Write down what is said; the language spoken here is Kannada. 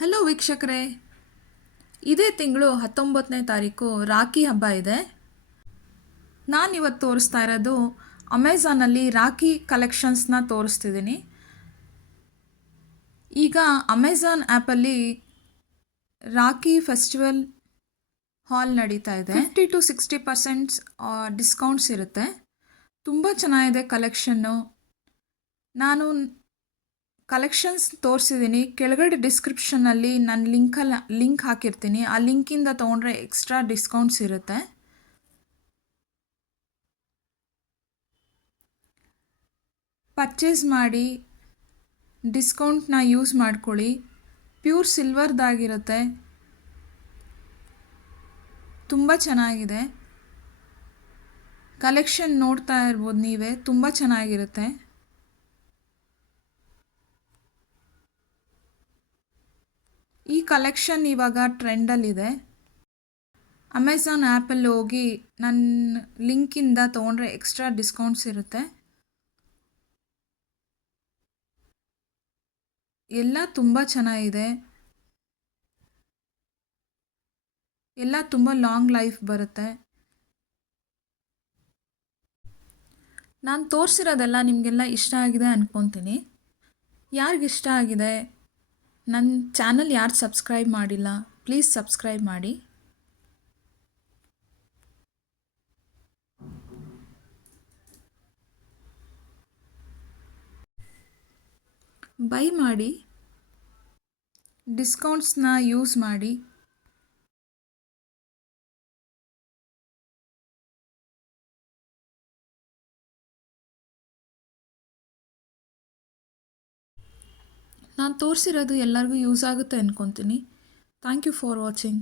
ಹಲೋ ವೀಕ್ಷಕರೇ, ಇದೇ ತಿಂಗಳು 19ನೇ ತಾರೀಕು ರಾಖಿ ಹಬ್ಬ ಇದೆ. ನಾನಿವತ್ತು ತೋರಿಸ್ತಾ ಇರೋದು ಅಮೆಝಾನಲ್ಲಿ ರಾಖಿ ಕಲೆಕ್ಷನ್ಸ್ನ ತೋರಿಸ್ತಿದ್ದೀನಿ. ಈಗ ಅಮೆಝಾನ್ ಆ್ಯಪಲ್ಲಿ ರಾಖಿ ಫೆಸ್ಟಿವಲ್ ಹಾಲ್ ನಡೀತಾ ಇದೆ. 50 to 60% ಡಿಸ್ಕೌಂಟ್ಸ್ ಇರುತ್ತೆ. ತುಂಬ ಚೆನ್ನಾಗಿದೆ ಕಲೆಕ್ಷನ್ನು. ನಾನು ಕಲೆಕ್ಷನ್ಸ್ ತೋರಿಸಿದ್ದೀನಿ. ಕೆಳಗಡೆ ಡಿಸ್ಕ್ರಿಪ್ಷನ್ನಲ್ಲಿ ನಾನು ಲಿಂಕ್ ಹಾಕಿರ್ತೀನಿ. ಆ ಲಿಂಕಿಂದ ತೊಗೊಂಡ್ರೆ ಎಕ್ಸ್ಟ್ರಾ ಡಿಸ್ಕೌಂಟ್ಸ್ ಇರುತ್ತೆ. ಪರ್ಚೇಸ್ ಮಾಡಿ ಡಿಸ್ಕೌಂಟ್ನ ಯೂಸ್ ಮಾಡ್ಕೊಳ್ಳಿ. ಪ್ಯೂರ್ ಸಿಲ್ವರ್ದಾಗಿರುತ್ತೆ. ತುಂಬ ಚೆನ್ನಾಗಿದೆ. ಕಲೆಕ್ಷನ್ ನೋಡ್ತಾ ಇರ್ಬೋದು ನೀವೇ, ತುಂಬ ಚೆನ್ನಾಗಿರುತ್ತೆ. ಈ ಕಲೆಕ್ಷನ್ ಇವಾಗ ಟ್ರೆಂಡಲ್ಲಿದೆ. ಅಮೆಝಾನ್ ಆ್ಯಪಲ್ಲಿ ಹೋಗಿ ನನ್ನ ಲಿಂಕಿಂದ ತೊಗೊಂಡ್ರೆ ಎಕ್ಸ್ಟ್ರಾ ಡಿಸ್ಕೌಂಟ್ಸ್ ಇರುತ್ತೆ. ಎಲ್ಲ ತುಂಬ ಚೆನ್ನಾಗಿದೆ. ಎಲ್ಲ ತುಂಬ ಲಾಂಗ್ ಲೈಫ್ ಬರುತ್ತೆ. ನಾನು ತೋರಿಸಿರೋದೆಲ್ಲ ನಿಮಗೆಲ್ಲ ಇಷ್ಟ ಆಗಿದೆ ಅಂದ್ಕೊತೀನಿ. ಯಾರಿಗಿಷ್ಟ ಆಗಿದೆ, ನನ್ನ ಚಾನಲ್ ಯಾರು ಸಬ್ಸ್ಕ್ರೈಬ್ ಮಾಡಿಲ್ಲ, ಪ್ಲೀಸ್ ಸಬ್ಸ್ಕ್ರೈಬ್ ಮಾಡಿ. ಬೈ ಮಾಡಿ, ಡಿಸ್ಕೌಂಟ್ಸ್ನ ಯೂಸ್ ಮಾಡಿ. ನಾನು ತೋರಿಸಿರೋದು ಎಲ್ಲರಿಗೂ ಯೂಸ್ ಆಗುತ್ತೆ ಅಂದ್ಕೊತೀನಿ. Thank you for watching.